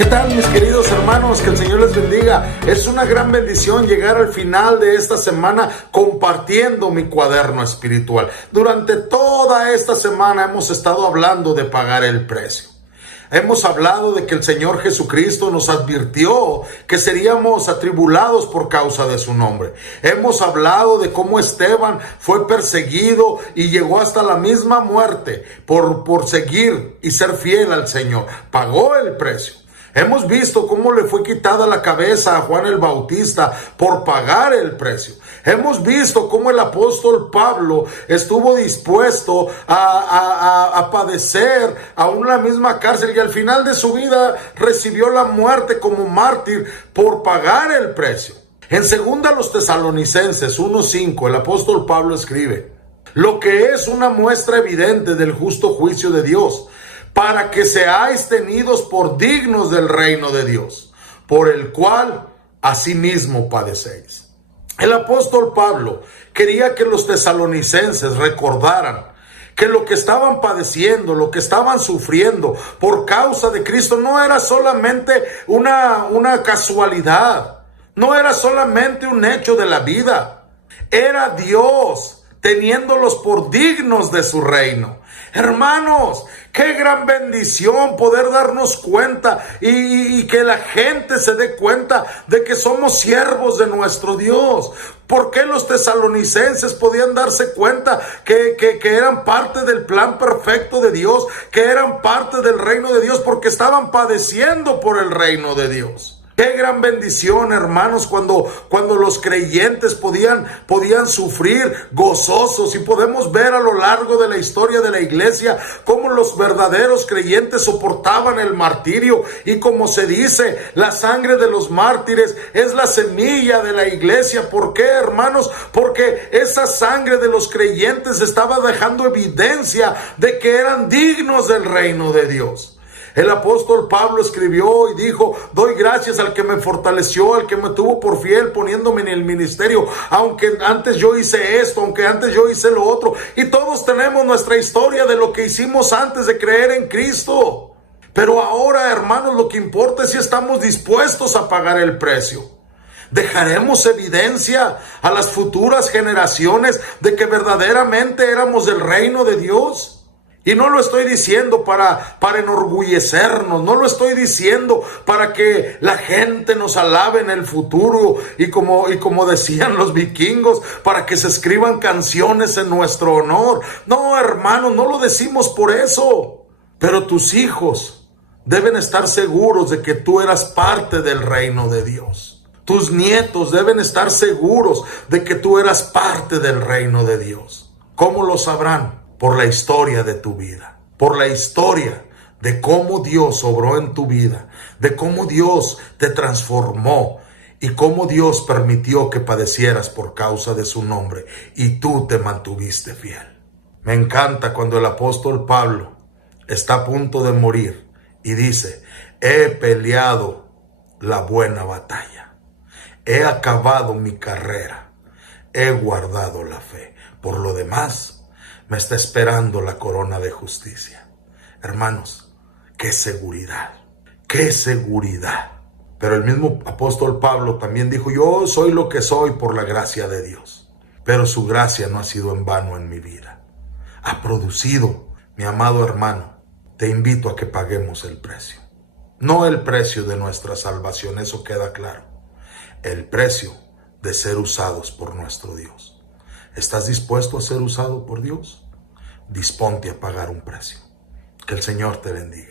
¿Qué tal, mis queridos hermanos? Que el Señor les bendiga. Es una gran bendición llegar al final de esta semana compartiendo mi cuaderno espiritual. Durante toda esta semana hemos estado hablando de pagar el precio. Hemos hablado de que el Señor Jesucristo nos advirtió que seríamos atribulados por causa de su nombre. Hemos hablado de cómo Esteban fue perseguido y llegó hasta la misma muerte por seguir y ser fiel al Señor. Pagó el precio. Hemos visto cómo le fue quitada la cabeza a Juan el Bautista por pagar el precio. Hemos visto cómo el apóstol Pablo estuvo dispuesto a padecer aún en la misma cárcel y al final de su vida recibió la muerte como mártir por pagar el precio. En 2 Tesalonicenses 1:5 el apóstol Pablo escribe: lo que es una muestra evidente del justo juicio de Dios, para que seáis tenidos por dignos del reino de Dios, por el cual asimismo padecéis. El apóstol Pablo quería que los tesalonicenses recordaran que lo que estaban padeciendo, lo que estaban sufriendo por causa de Cristo no era solamente una casualidad, no era solamente un hecho de la vida, era Dios teniéndolos por dignos de su reino. Hermanos, qué gran bendición poder darnos cuenta y que la gente se dé cuenta de que somos siervos de nuestro Dios. ¿Por qué los tesalonicenses podían darse cuenta que eran parte del plan perfecto de Dios, que eran parte del reino de Dios? Porque estaban padeciendo por el reino de Dios. Qué gran bendición, hermanos, cuando los creyentes podían sufrir gozosos, y podemos ver a lo largo de la historia de la iglesia cómo los verdaderos creyentes soportaban el martirio, y como se dice, la sangre de los mártires es la semilla de la iglesia. ¿Por qué, hermanos? Porque esa sangre de los creyentes estaba dejando evidencia de que eran dignos del reino de Dios. El apóstol Pablo escribió y dijo: doy gracias al que me fortaleció, al que me tuvo por fiel poniéndome en el ministerio, aunque antes yo hice esto, aunque antes yo hice lo otro. Y todos tenemos nuestra historia de lo que hicimos antes de creer en Cristo. Pero ahora, hermanos, lo que importa es si estamos dispuestos a pagar el precio. ¿Dejaremos evidencia a las futuras generaciones de que verdaderamente éramos del reino de Dios? Y no lo estoy diciendo para enorgullecernos, no lo estoy diciendo para que la gente nos alabe en el futuro y como decían los vikingos, para que se escriban canciones en nuestro honor. No, hermano, no lo decimos por eso. Pero tus hijos deben estar seguros de que tú eras parte del reino de Dios. Tus nietos deben estar seguros de que tú eras parte del reino de Dios. ¿Cómo lo sabrán? Por la historia de tu vida, por la historia de cómo Dios obró en tu vida, de cómo Dios te transformó y cómo Dios permitió que padecieras por causa de su nombre y tú te mantuviste fiel. Me encanta cuando el apóstol Pablo está a punto de morir y dice: he peleado la buena batalla, he acabado mi carrera, he guardado la fe. Por lo demás, me está esperando la corona de justicia. Hermanos, qué seguridad, qué seguridad. Pero el mismo apóstol Pablo también dijo: yo soy lo que soy por la gracia de Dios. Pero su gracia no ha sido en vano en mi vida. Ha producido, mi amado hermano, te invito a que paguemos el precio. No el precio de nuestra salvación, eso queda claro. El precio de ser usados por nuestro Dios. ¿Estás dispuesto a ser usado por Dios? Disponte a pagar un precio. Que el Señor te bendiga.